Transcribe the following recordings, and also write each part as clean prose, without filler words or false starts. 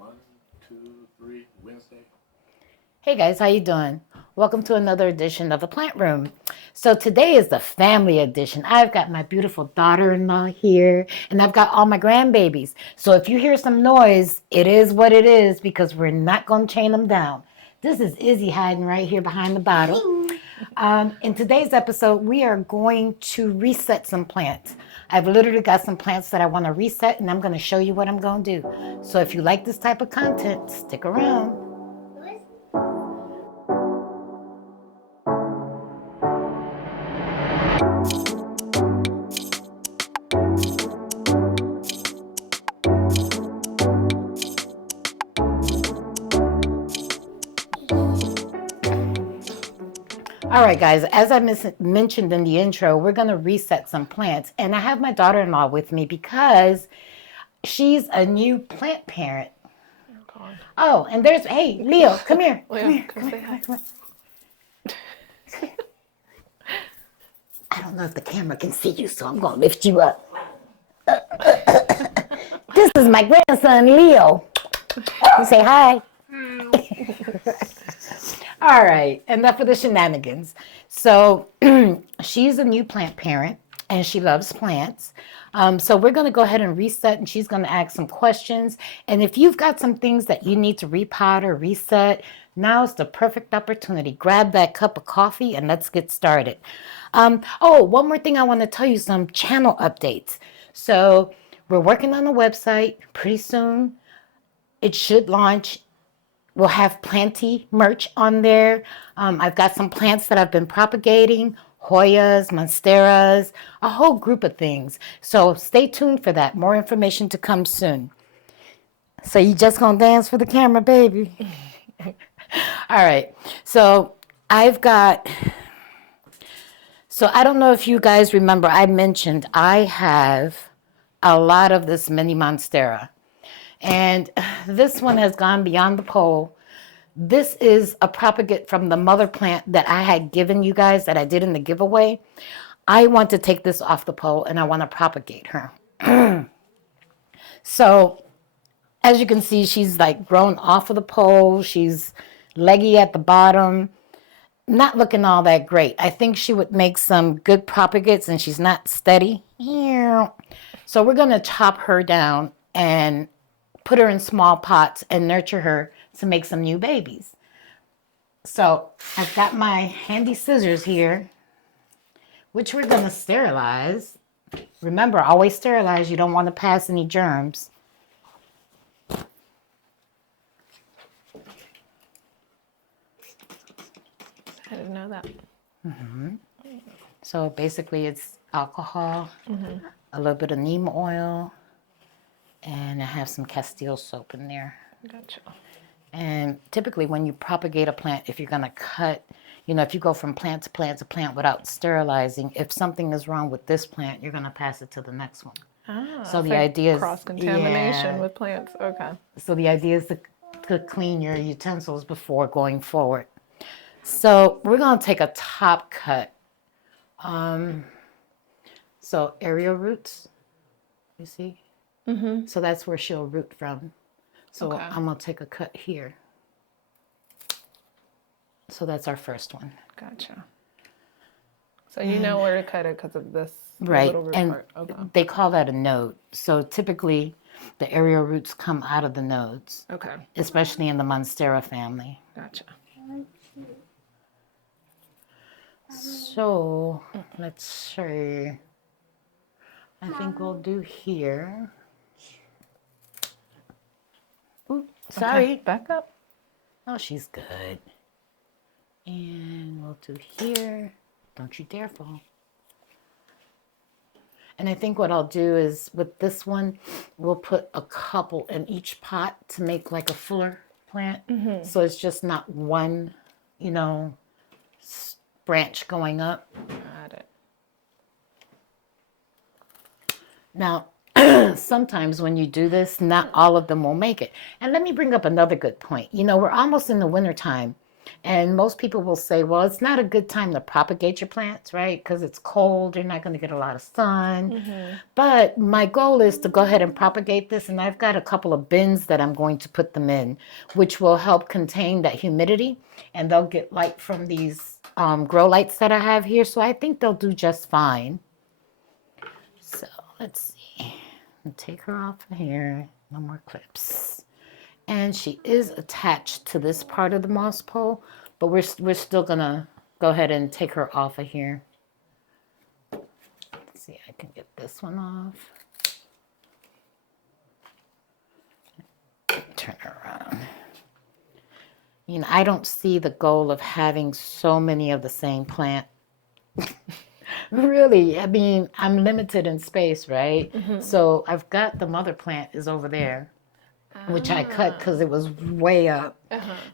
One, two, three, Wednesday. Hey guys, how you doing? Welcome to another edition of the Plant Room. So today is the family edition. I've got my beautiful daughter-in-law here, and I've got all my grandbabies. So if you hear some noise, it is what it is because we're not going to chain them down. This is Izzy hiding right here behind the bottle. In today's episode, we are going to reset some plants. I've literally got some plants that I want to reset, and I'm going to show you what I'm going to do. So if you like this type of content, stick around. All right, guys, as I mentioned in the intro, we're going to reset some plants. And I have my daughter-in-law with me because she's a new plant parent. Oh, and there's, hey, Leo, come here. Leo, come say hi. I don't know if the camera can see you, so I'm going to lift you up. This is my grandson, Leo. Say hi. All right, enough of the shenanigans. So she's a new plant parent and she loves plants. So we're going to go ahead and reset, and she's going to ask some questions. And if you've got some things that you need to repot or reset, now's the perfect opportunity. Grab that cup of coffee and let's get started. One more thing I want to tell you, some channel updates. So we're working on a website pretty soon. It should launch. We'll have plenty merch on there. I've got some plants that I've been propagating, Hoyas, Monsteras, a whole group of things. So stay tuned for that. More information to come soon. So you just gonna dance for the camera, baby? All right. So I don't know if you guys remember, I mentioned I have a lot of this mini Monstera. And this one has gone beyond the pole. This is a propagate from the mother plant that I had given you guys that I did in the giveaway. I want to take this off the pole and I want to propagate her. So as you can see, she's like grown off of the pole. She's leggy at the bottom. Not looking all that great. I think she would make some good propagates and she's not steady. So we're going to chop her down and put her in small pots and nurture her to make some new babies. So I've got my handy scissors here, which we're going to sterilize. Remember, always sterilize. You don't want to pass any germs. I didn't know that. So basically it's alcohol, a little bit of neem oil, and I have some Castile soap in there. Gotcha. And typically when you propagate a plant, if you're going to cut, if you go from plant to plant to plant without sterilizing, if something is wrong with this plant, you're going to pass it to the next one. So the idea is cross-contamination with plants. Okay. So the idea is to clean your utensils before going forward. So we're going to take a top cut. So aerial roots, you see? So that's where she'll root from. So Okay. I'm going to take a cut here. So that's our first one. Gotcha. So you know where to cut it because of this Right. little root And part. Okay. they call that a node. So typically the aerial roots come out of the nodes, Okay. especially in the Monstera family. Gotcha. So let's see. I think we'll do here. Ooh, sorry. Okay. Back up. Oh, she's good. And we'll do here. Don't you dare fall. And I think what I'll do is with this one, we'll put a couple in each pot to make like a fuller plant. So it's just not one, branch going up. Got it. Now, sometimes when you do this, not all of them will make it. And let me bring up another good point. We're almost in the wintertime. And most people will say, well, it's not a good time to propagate your plants, right? Because it's cold, you're not going to get a lot of sun. But my goal is to go ahead and propagate this. And I've got a couple of bins that I'm going to put them in, which will help contain that humidity. And they'll get light from these grow lights that I have here. So I think they'll do just fine. So let's see. I'll take her off of here. No more clips. And she is attached to this part of the moss pole, but we're still gonna go ahead and take her off of here. Let's see, I can get this one off. Turn her around. You know, I don't see the goal of having so many of the same plant. Really, I mean, I'm limited in space, right? So I've got the mother plant is over there, which I cut because it was way up.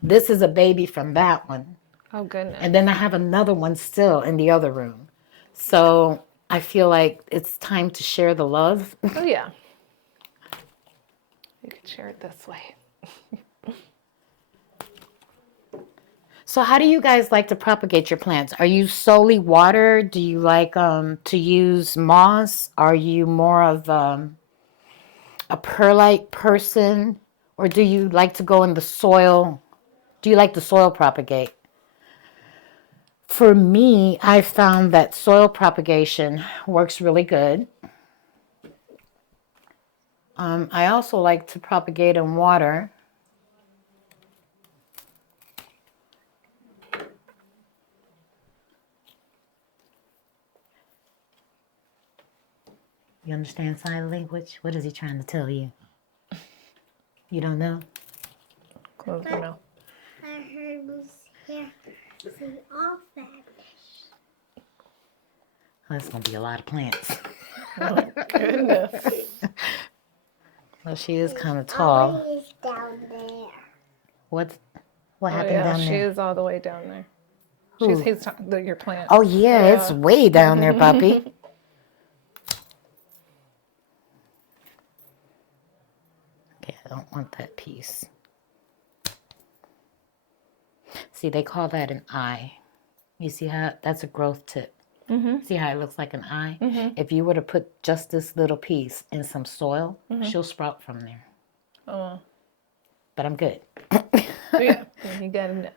This is a baby from that one. Oh, goodness. And then I have another one still in the other room. So I feel like it's time to share the love. Oh, yeah. You could share it this way. So how do you guys like to propagate your plants? Are you solely water? Do you like to use moss? Are you more of a perlite person? Or do you like to go in the soil? Do you like the soil propagate? For me, I found that soil propagation works really good. I also like to propagate in water. You understand sign language? What is he trying to tell you? You don't know? Close your mouth. I heard was here say all that. Oh, that's going to be a lot of plants. Goodness. Well, she is kind of tall. Always down there. What Oh, happened yeah, down she there? is all the way down there. Who? Your plant. Oh, yeah, it's way down there, puppy. Okay, I don't want that piece. See, they call that an eye. You see how that's a growth tip. See how it looks like an eye? If you were to put just this little piece in some soil, she'll sprout from there. Oh, But I'm good. yeah. You got enough.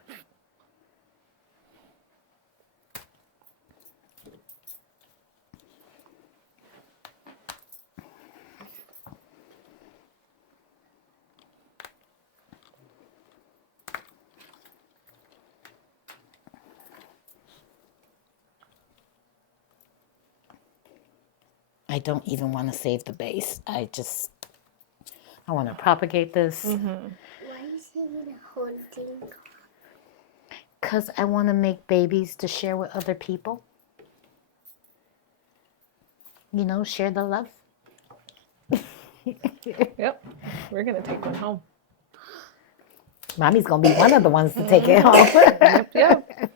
I don't even want to save the base. I want to propagate this. Why is it holding? Because I want to make babies to share with other people. You know, share the love. Yep. We're going to take one home. Mommy's going to be one of the ones to take it home. Yep.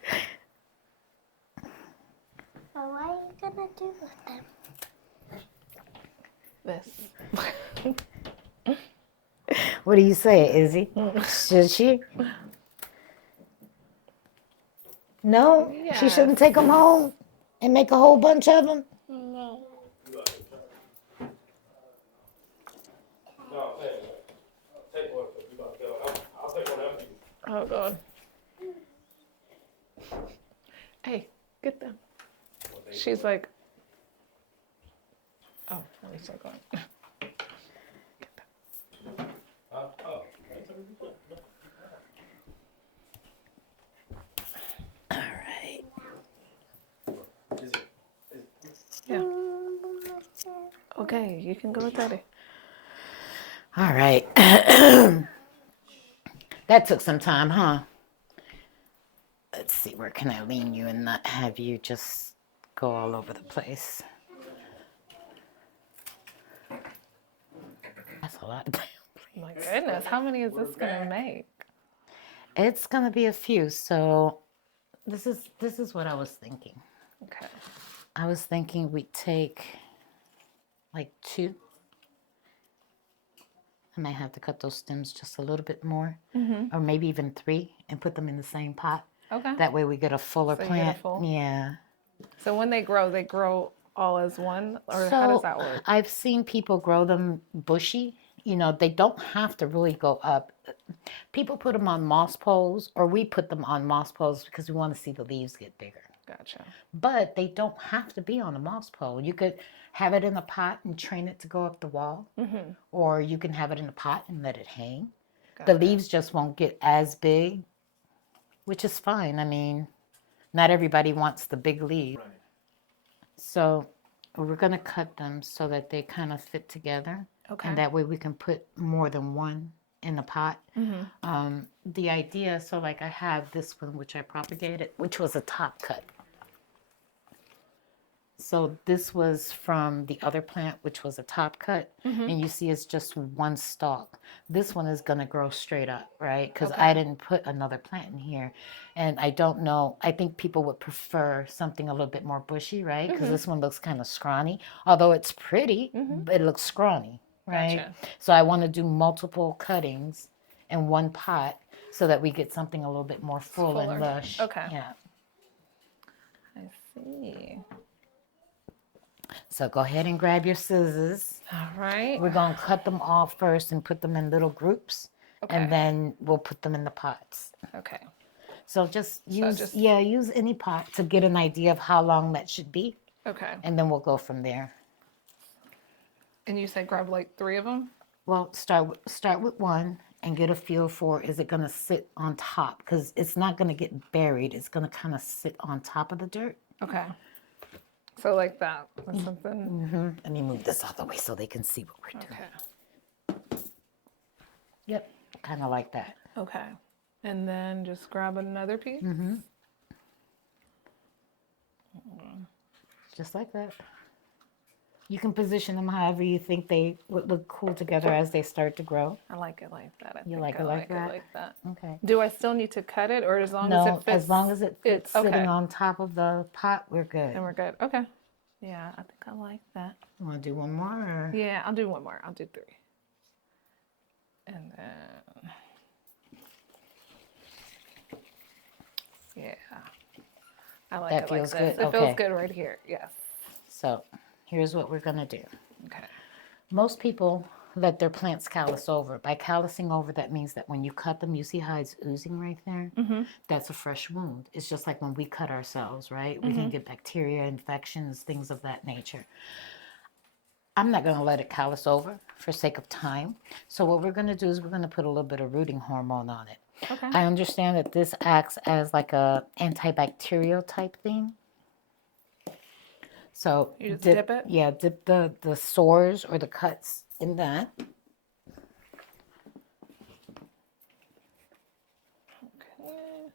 But what are you gonna do with them? This. What do you say, Izzy? Should she? No, she shouldn't take them home and make a whole bunch of them. No. No, take one. You about to go. I'll take one after you. Oh, God. Hey, get them. She's like, oh, let me start going. All right. Yeah. Okay, you can go with Daddy. All right. That took some time, huh? Let's see, where can I lean you and not have you just go all over the place? That's a lot. My goodness, how many is this going to make? It's gonna be a few. So this is what I was thinking. Okay. I was thinking we take like 2 I might have to cut those stems just a little bit more, or maybe even 3, and put them in the same pot. Okay. That way we get a fuller So you get a plant. full- Yeah. So when they grow all as one, or how So does that work? I've seen people grow them bushy. You know, they don't have to really go up. People put them on moss poles, or we put them on moss poles because we want to see the leaves get bigger. Gotcha. But they don't have to be on a moss pole. You could have it in a pot and train it to go up the wall, or you can have it in a pot and let it hang. Got The it. leaves just won't get as big, which is fine. I mean, not everybody wants the big leaf. Right. So we're going to cut them so that they kind of fit together. Okay. And that way we can put more than one in the pot. The idea, so like I have this one, which I propagated, which was a top cut. So this was from the other plant, which was a top cut. And you see it's just one stalk. This one is going to grow straight up, right? Because I didn't put another plant in here. And I don't know, I think people would prefer something a little bit more bushy, right? Because this one looks kind of scrawny. Although it's pretty, but it looks scrawny, right? Gotcha. So I want to do multiple cuttings in one pot so that we get something a little bit more full Fuller. and lush. Okay. Yeah. I see. So go ahead and grab your scissors. All right. We're going to cut them off first and put them in little groups. Okay. And then we'll put them in the pots. Okay. So just use, just- use any pot to get an idea of how long that should be. Okay. And then we'll go from there. And you said grab like 3 of them? Well, start with one and get a feel for, is it going to sit on top? Because it's not going to get buried. It's going to kind of sit on top of the dirt. Okay. So like that or something? Let me move this out of the way so they can see what we're doing. Okay. Yep, kind of like that. Okay. And then just grab another piece? Just like that. You can position them however you think they would look cool together as they start to grow. I like it like that. You think like I it like that? like that. Okay. Do I still need to cut it, or as long as No, it fits? as long as it fits okay. sitting on top of the pot, we're good. And we're good. Okay. Yeah, I think I like that. You want to do one more? Or? Yeah, I'll do one more. I'll do 3. And then, yeah, I like That it feels like this. good? It feels Okay. good right here. Yes. So here's what we're going to do. Okay. Most people let their plants callus over. By callusing over, that means that when you cut them, you see how it's oozing right there? That's a fresh wound. It's just like when we cut ourselves, right? We can get bacteria, infections, things of that nature. I'm not going to let it callus over for sake of time. So what we're going to do is we're going to put a little bit of rooting hormone on it. Okay. I understand that this acts as like a antibacterial type thing. So You just dip it? Yeah, dip the sores or the cuts in that. Okay.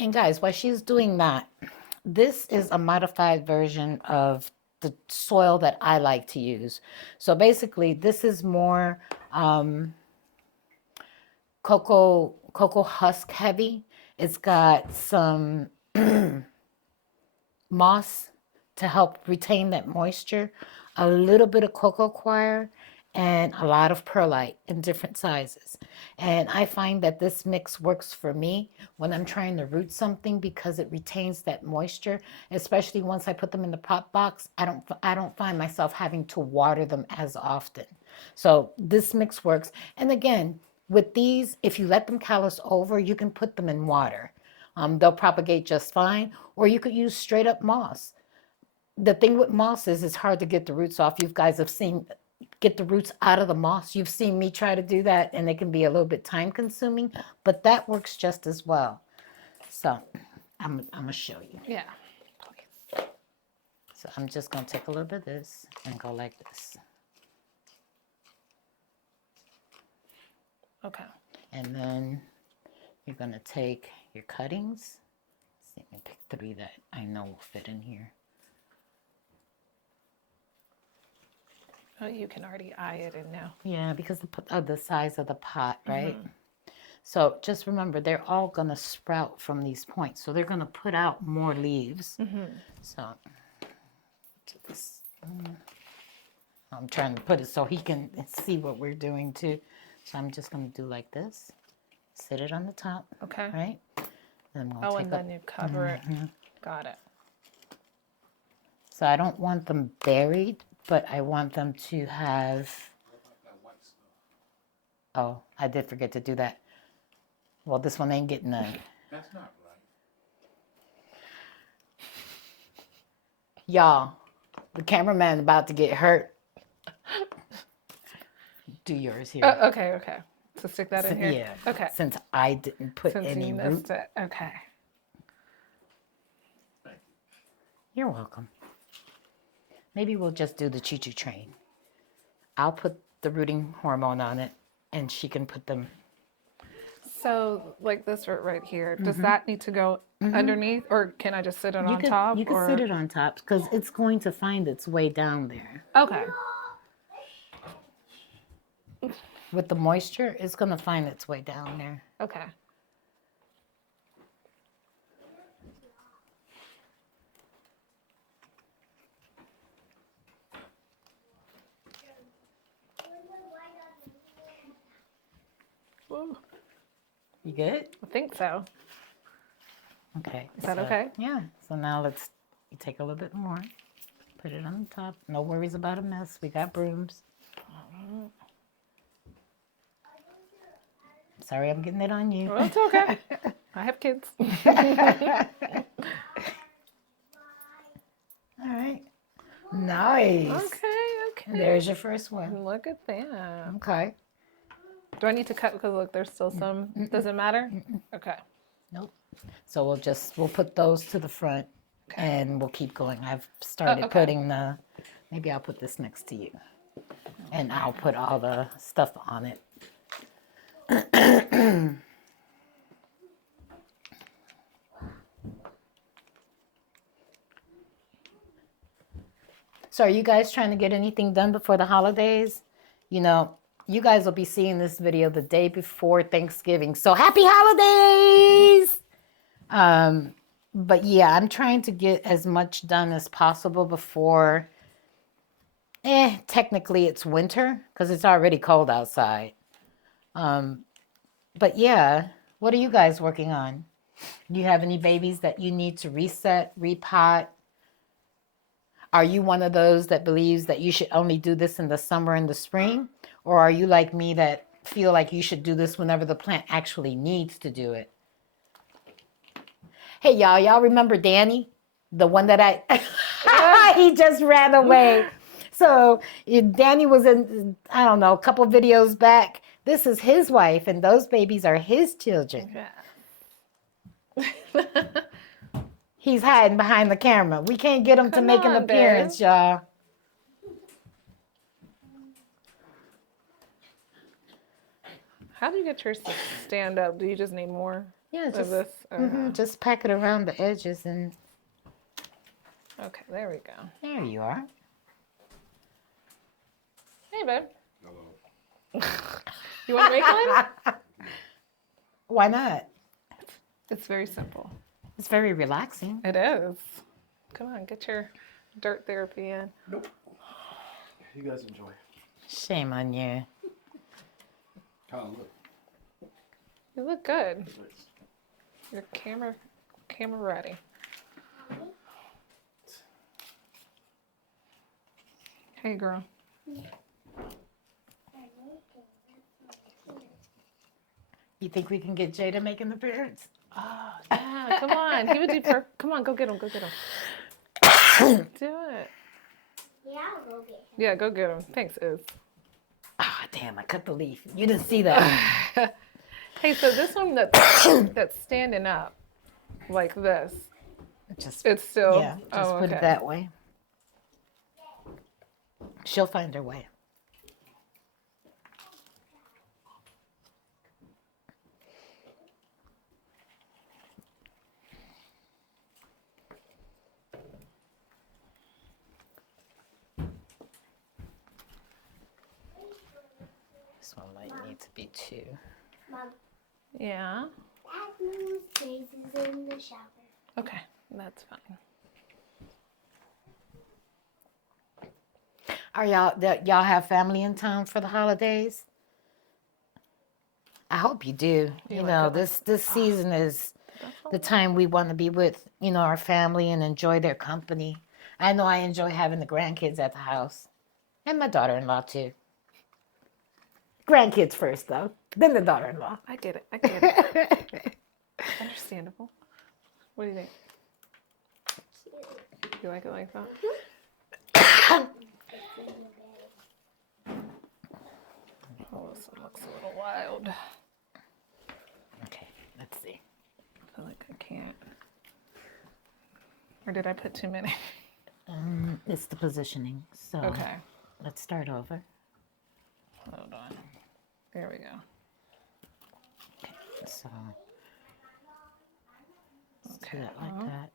And guys, while she's doing that, this is a modified version of the soil that I like to use. So basically, this is more cocoa husk heavy. It's got some moss to help retain that moisture, a little bit of cocoa coir, and a lot of perlite in different sizes. And I find that this mix works for me when I'm trying to root something because it retains that moisture, especially once I put them in the pot box. I don't find myself having to water them as often. So this mix works. And again, with these, if you let them callus over, you can put them in water. They'll propagate just fine, or you could use straight up moss. The thing with moss is it's hard to get the roots off. You guys have seen get the roots out of the moss. You've seen me try to do that, and it can be a little bit time consuming, but that works just as well. So I'm gonna show you. Yeah. So I'm just gonna take a little bit of this and go like this. Okay. And then you're gonna take your cuttings. See, let me pick 3 that I know will fit in here. Oh, you can already eye it in now. Yeah, because of the size of the pot, right? So just remember, they're all gonna sprout from these points. So they're gonna put out more leaves. So do this. I'm trying to put it so he can see what we're doing too. So I'm just going to do like this. Sit it on the top, Okay. right? And I'm gonna Oh, take and up. then you cover it. Got it. So I don't want them buried, but I want them to have. Oh, I did forget to do that. Well, this one ain't getting none. That's not right. Y'all, the cameraman about to get hurt. Do yours here. Okay, okay. So stick that in here? Yeah. Okay. Since I didn't put Since any you root. missed it. Okay. Thank you. You're welcome. Maybe we'll just do the choo-choo train. I'll put the rooting hormone on it, and she can put them. So, like this right here, does that need to go underneath, or can I just sit it on top? You can sit it on top because it's going to find its way down there. Okay. With the moisture, it's going to find its way down there. Okay. Ooh, You good? I think so. Okay. Is that okay? Yeah. So now you take a little bit more. Put it on the top. No worries about a mess. We got brooms. Sorry, I'm getting it on you. Well, it's okay. I have kids. All right. Nice. Okay. There's your first one. Look at that. Okay. Do I need to cut because look, there's still some. Does it matter? Okay. Nope. So we'll put those to the front and we'll keep going. I've started okay. putting maybe I'll put this next to you and I'll put all the stuff on it. So are you guys trying to get anything done before the holidays? You know, you guys will be seeing this video the day before Thanksgiving. So happy holidays! But yeah, I'm trying to get as much done as possible before, technically it's winter because it's already cold outside. But yeah, what are you guys working on? Do you have any babies that you need to reset, repot? Are you one of those that believes that you should only do this in the summer and the spring? Or are you like me that feel like you should do this whenever the plant actually needs to do it? Hey, y'all remember Danny? The one that he just ran away. So Danny was in, I don't know, a couple videos back. This is his wife and those babies are his children. Yeah. He's hiding behind the camera. We can't get him to Come make an on, appearance, babe. y'all. How do you get yours to stand up? Do you just need more Yeah, of this? just pack it around the edges and Okay, there we go. there you are. Hey, babe. Hello. You want to make one? Why not? It's very simple. It's very relaxing. It is. Come on, get your dirt therapy in. Nope. You guys enjoy. Shame on you. How I look? You look good. You're camera ready. Hey, girl. You think we can get Jay to make an appearance? Oh, yeah, come on. He would do Come on, go get him. Go get him. Do it. Yeah, I'll go get him. Yeah, go get him. Thanks, Iz. Ah, damn, I cut the leaf. You didn't see that. Hey, so this one that's standing up like this, Just it's still. yeah, just put it that way. She'll find her way. This one might need to be 2. Mom, Yeah. that means Jason's in the shower. Okay, that's fine. y'all have family in town for the holidays? I hope you do. You You like know, it like- this season is the time we want to be with, our family and enjoy their company. I know I enjoy having the grandkids at the house. And my daughter-in-law too. Grandkids first though, then the daughter-in-law. I get it. I get it. Understandable. What do you think? You like it like that? Oh, this one looks a little wild. Okay, let's see. I feel like I can't. Or did I put too many? It's the positioning. So Okay. let's start over. Hold on. There we go. So let's do that like that.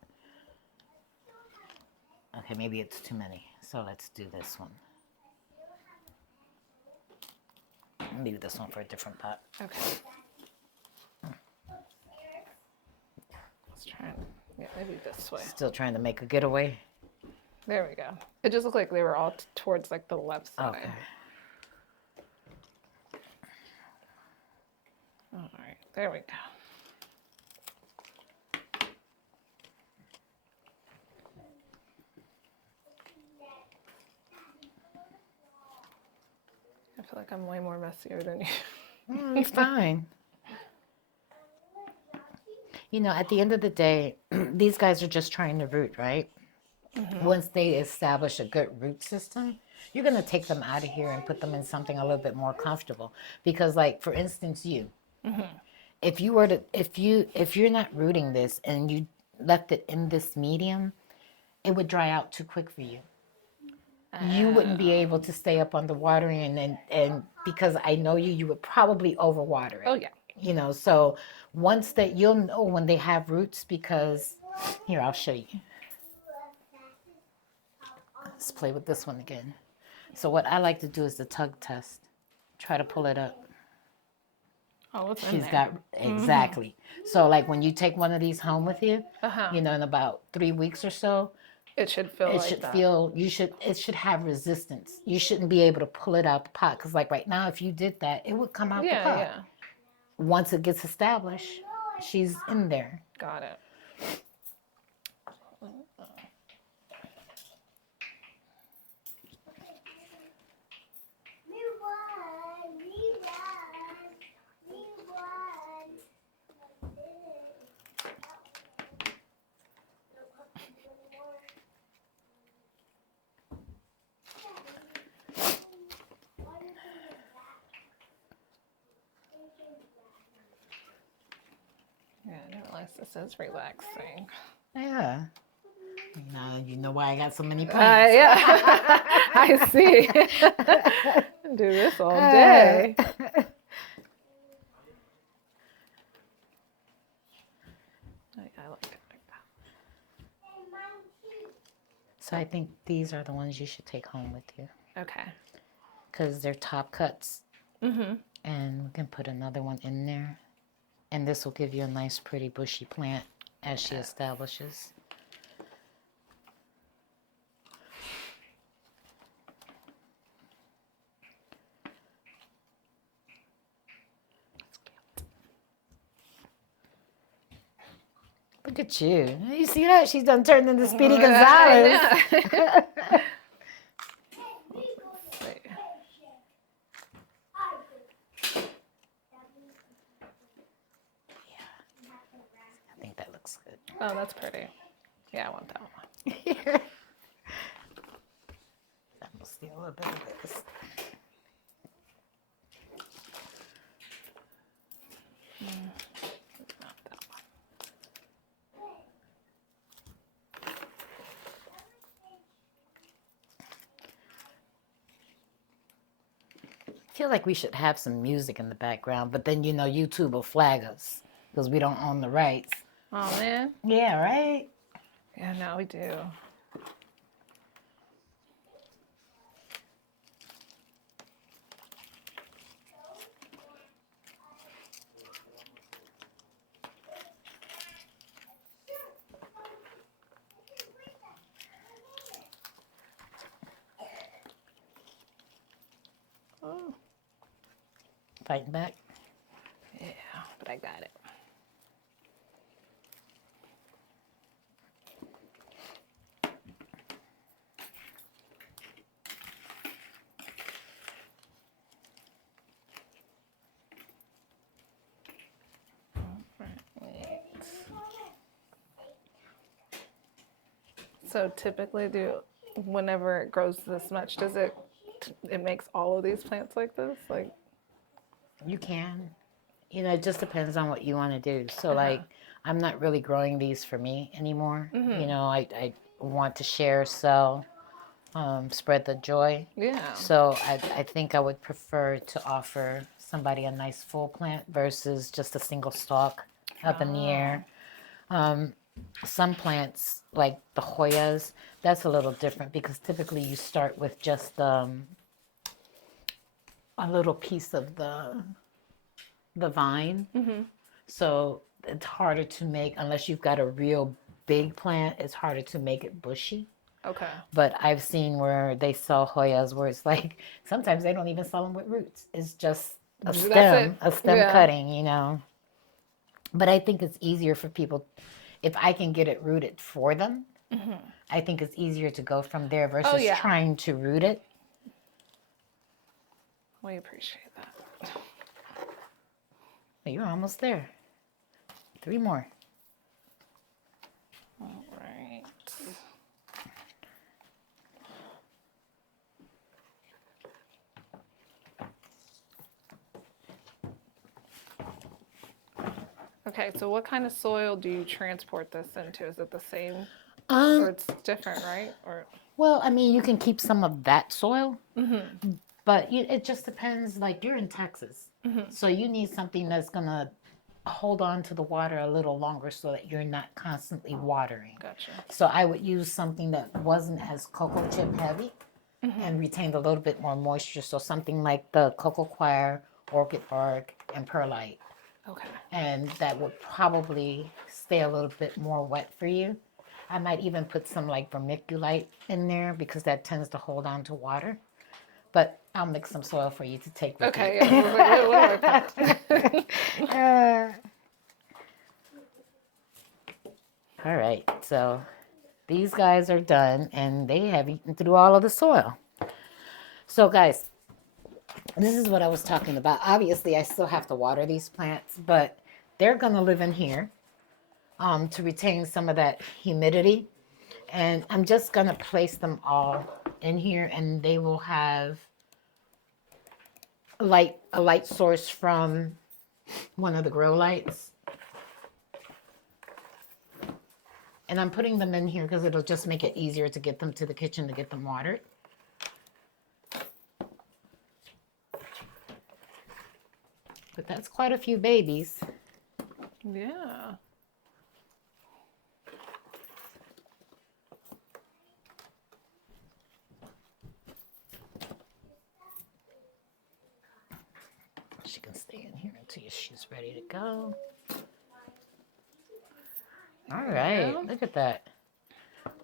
Okay, maybe it's too many. So let's do this one. Leave this one for a different pot. Okay. Let's try and, yeah, maybe this way. Still trying to make a getaway. There we go. It just looked like they were all towards like the left side. Okay. All right, there we go. I feel like I'm way more messier than you. It's fine. At the end of the day, these guys are just trying to root, right? Once they establish a good root system, you're going to take them out of here and put them in something a little bit more comfortable. Because, like, for instance, if you're not rooting this and you left it in this medium, it would dry out too quick for you. You wouldn't be able to stay up on the watering, and because I know you would probably overwater it. Oh, yeah. So once that, you'll know when they have roots, because here, I'll show you. Let's play with this one again. So what I like to do is the tug test. Try to pull it up. Oh, what's in She's there? got, exactly. So like when you take one of these home with you, Uh-huh. in about 3 weeks or so, It should feel it like should that. it should have resistance. You shouldn't be able to pull it out the pot, because like right now, if you did that, it would come out the Yeah, pot. yeah. Once it gets established, she's in there. Got it. Yeah, I didn't realize this is relaxing. Yeah. You know why I got so many plants. Yeah, I see. Do this all day. I like it like that. So I think these are the ones you should take home with you, Okay. because they're top cuts. Mm-hmm. And we can put another one in there. And this will give you a nice, pretty, bushy plant as she establishes. Look at you. You see that? She's done turned into Speedy Gonzalez. Let's see. I think that looks good. Oh, that's pretty. Yeah, I want that one. We'll see a little bit of this. Not that one. I feel like we should have some music in the background, but then YouTube will flag us because we don't own the rights. Oh, man. Yeah, right? Yeah, now we do. Fighting back. Yeah, but I got it. So typically, whenever it grows this much, does it makes all of these plants like this? Like, You can. It just depends on what you want to do. So, like, I'm not really growing these for me anymore. I want to share, sell, spread the joy. yeah. So, I think I would prefer to offer somebody a nice full plant versus just a single stalk up in the air. Some plants, like the Hoyas, that's a little different because typically you start with just a little piece of the vine. So it's harder to make, unless you've got a real big plant, it's harder to make it bushy. Okay. But I've seen where they sell Hoyas where it's like, sometimes they don't even sell them with roots. It's just a stem, Yeah. cutting. But I think it's easier for people, if I can get it rooted for them, I think it's easier to go from there versus yeah. trying to root it. We appreciate that. You're almost there. 3 more. All right. Okay, so what kind of soil do you transport this into? Is it the same, or it's different, right? Or Well, I mean, you can keep some of that soil, but it just depends. Like, you're in Texas, so you need something that's gonna hold on to the water a little longer so that you're not constantly watering. gotcha. So I would use something that wasn't as cocoa chip heavy and retained a little bit more moisture. So something like the Cocoa Choir, Orchid Bark, and Perlite. Okay. And that would probably stay a little bit more wet for you. I might even put some like vermiculite in there because that tends to hold on to water. But I'll mix some soil for you to take with Okay. you. Yeah. What do I put? All right, so these guys are done and they have eaten through all of the soil. So guys, this is what I was talking about. Obviously, I still have to water these plants, but they're gonna live in here to retain some of that humidity. And I'm just gonna place them all in here and they will have a light source from one of the grow lights. And I'm putting them in here because it'll just make it easier to get them to the kitchen to get them watered. But that's quite a few babies. Yeah. She can stay in here until she's ready to go. All right, look at that.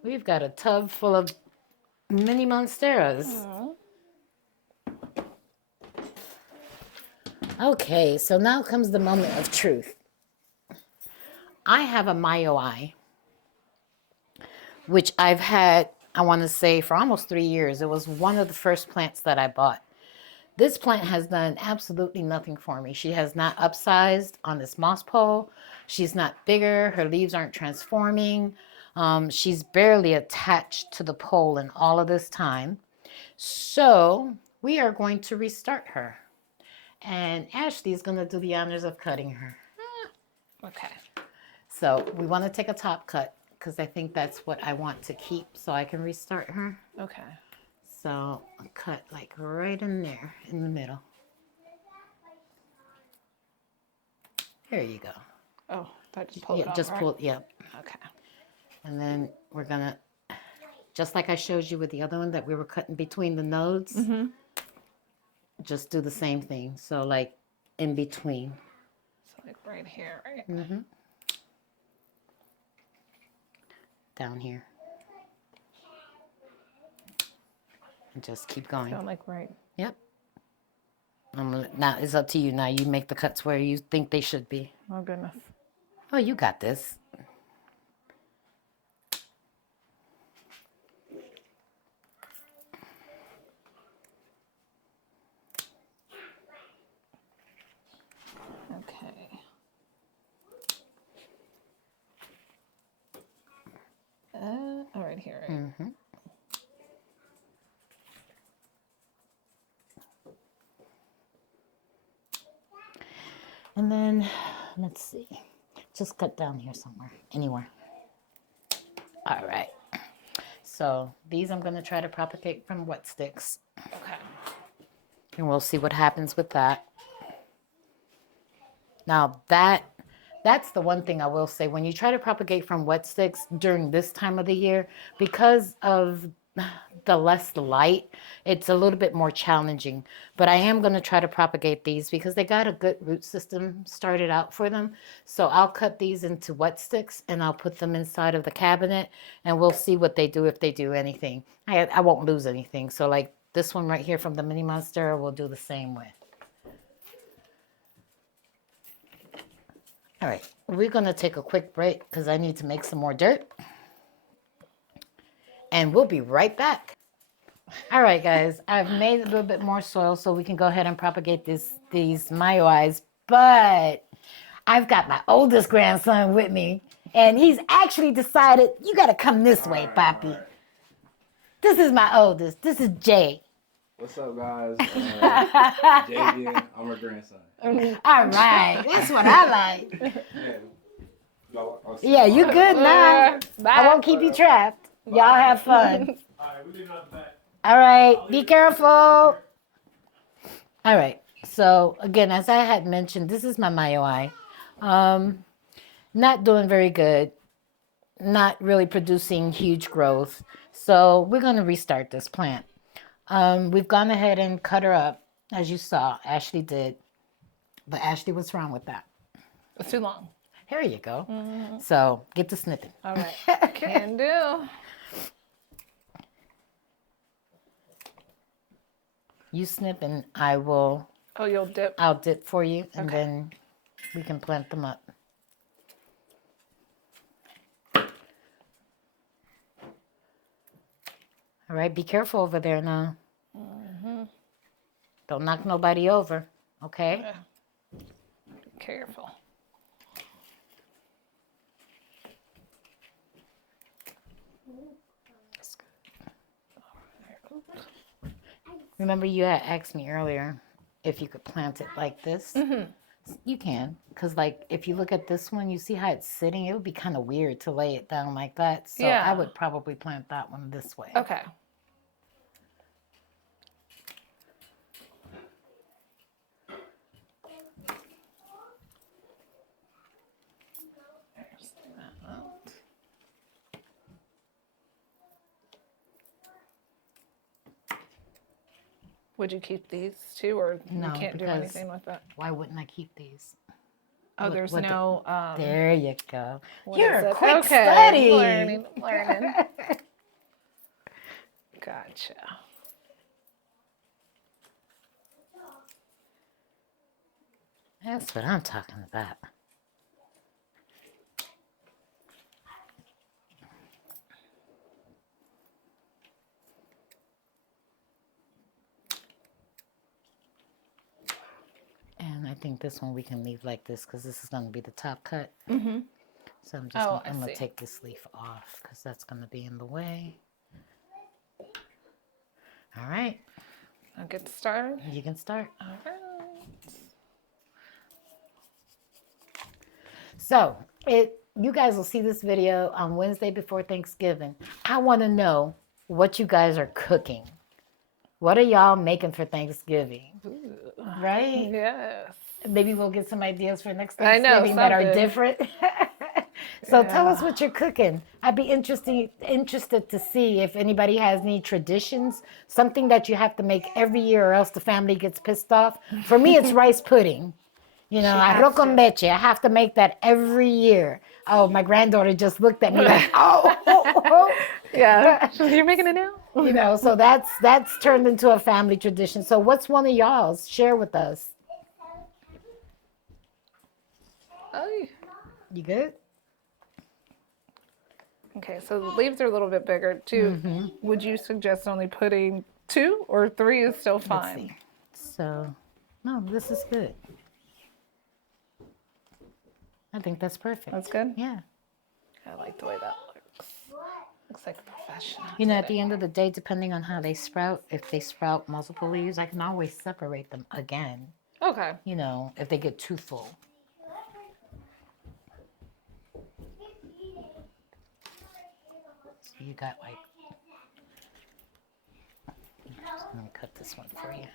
We've got a tub full of mini monsteras. Okay, so now comes the moment of truth. I have a myoi, which I've had, I want to say, for almost 3 years. It was one of the first plants that I bought. This plant has done absolutely nothing for me. She has not upsized on this moss pole. She's not bigger. Her leaves aren't transforming. She's barely attached to the pole in all of this time. So we are going to restart her. And Ashley's going to do the honors of cutting her. Okay. So we want to take a top cut because I think that's what I want to keep so I can restart her. Okay. So cut like right in there in the middle. There you go. Oh, I just pulled it off, Just right? pull, yeah. Okay. And then we're gonna, just like I showed you with the other one that we were cutting between the nodes, just do the same thing. So like in between. So like right here, right? Down here. And just keep going. So like right. Yep. Now it's up to you. Now you make the cuts where you think they should be. Oh goodness. Oh, you got this. Okay. All right, here. Mm-hmm. And then, let's see. Just cut down here somewhere. Anywhere. All right. So these I'm going to try to propagate from wet sticks. Okay. And we'll see what happens with that. Now that's the one thing I will say. When you try to propagate from wet sticks during this time of the year, because of the less light, it's a little bit more challenging. But I am going to try to propagate these because they got a good root system started out for them. So I'll cut these into wet sticks and I'll put them inside of the cabinet and we'll see what they do, if they do anything. I won't lose anything. So like this one right here from the mini Monstera, we'll do the same with. All right, we're going to take a quick break because I need to make some more dirt. And we'll be right back. All right, guys, I've made a little bit more soil so we can go ahead and propagate these myois. But I've got my oldest grandson with me, and he's actually decided, you got to come this way, Papi. This is my oldest. This is Jay. What's up, guys? JJ, I'm her grandson. All right, that's what I like. Yeah, you good now. I won't keep you trapped. Y'all have fun. All right, we leaving out the back. All right, be careful. All right, so again, as I had mentioned, this is my myoi. Not doing very good. Not really producing huge growth. So we're going to restart this plant. We've gone ahead and cut her up, as you saw. Ashley did. But Ashley, what's wrong with that? It's too long. Here you go. So get to snipping. All right. Can do. You snip and I will. Oh, you'll dip. I'll dip for you, and Okay. then we can plant them up. All right, be careful over there now. Don't knock nobody over, okay? Yeah. Careful. Remember you had asked me earlier if you could plant it like this? You can, because like if you look at this one, you see how it's sitting? It would be kind of weird to lay it down like that. So Yeah. I would probably plant that one this way. Okay. Would you keep these two, or No, you can't do because- anything with it? Why wouldn't I keep these? Oh, What- there's what the- no. There you go. what You're is a it? quick Okay, study. Learning. Gotcha. That's what I'm talking about. And I think this one we can leave like this because this is going to be the top cut. Mm-hmm. So I'm just Oh, I'm going see. to take this leaf off because that's going to be in the way. All right, I'll get started. you can start. All right. So you guys will see this video on Wednesday before Thanksgiving. I want to know what you guys are cooking. What are y'all making for Thanksgiving? Right? Yes. Maybe we'll get some ideas for next I know, Thanksgiving that are something. different. So tell us Yeah. what you're cooking. I'd be interested to see if anybody has any traditions, something that you have to make every year or else the family gets pissed off. For me, it's rice pudding. You know, She has arroz con to. leche. I have to make that every year. Oh, my granddaughter just looked at me like, oh. Yeah. You're making it now? You know, so that's turned into a family tradition. So what's one of y'all's? Share with us. Oh, You good? okay, so the leaves are a little bit bigger too. Would you suggest only putting 2 or 3 is still Let's fine? see. So, no, this is good. I think that's perfect. That's good? Yeah. I like the way that looks. Looks like a professional. You know, at the end of the day, depending on how they sprout, if they sprout multiple leaves, I can always separate them again, Okay. you know, if they get too full. So you got like, let me cut this one for you.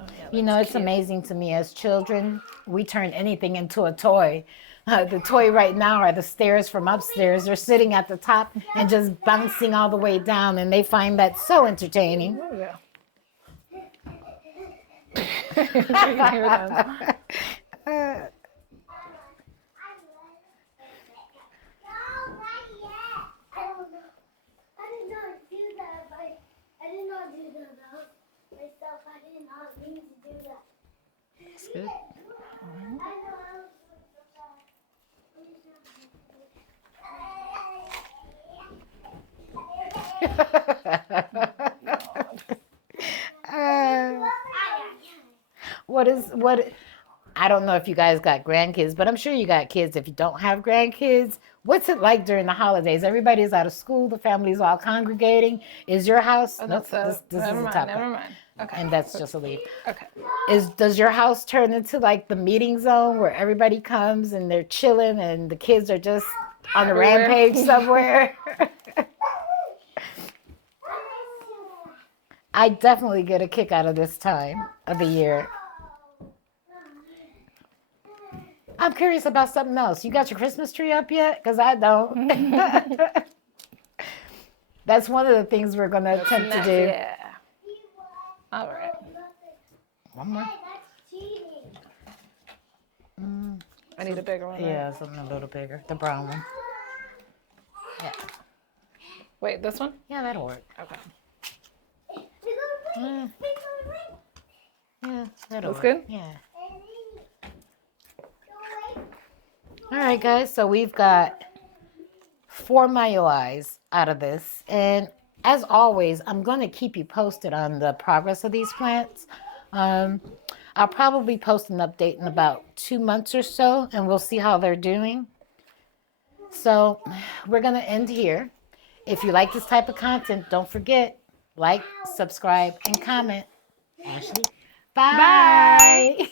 Oh, yeah, You know, that's it's cute. amazing to me as children, we turn anything into a toy. The toy right now are the stairs from upstairs. They're sitting at the top and just bouncing all the way down, and they find that so entertaining. Oh, yeah. You can hear them. I did not do that myself. I did not mean to do that. That's good. What I don't know if you guys got grandkids, but I'm sure you got kids. If you don't have grandkids, what's it like during the holidays? Everybody's out of school, the family's all congregating. Is your house? Oh, Nope, that's this never is the mind, top never part. mind. Okay. And that's just a leaf. Okay. Does your house turn into like the meeting zone where everybody comes and they're chilling and the kids are just on a Everywhere. rampage somewhere? I definitely get a kick out of this time of the year. I'm curious about something else. You got your Christmas tree up yet? Because I don't. That's one of the things we're going to attempt to do. Yeah. All right. One more. I need a bigger one. Right? Yeah, something a little bigger. The brown one. Yeah. Wait, this one? Yeah, that'll work. Okay. Yeah, that'll That's work. good? Yeah. All right, guys. So we've got 4 myoi out of this. And as always, I'm going to keep you posted on the progress of these plants. I'll probably post an update in about 2 months or so, and we'll see how they're doing. So we're going to end here. If you like this type of content, don't forget, like, subscribe, and comment. Ashley, bye.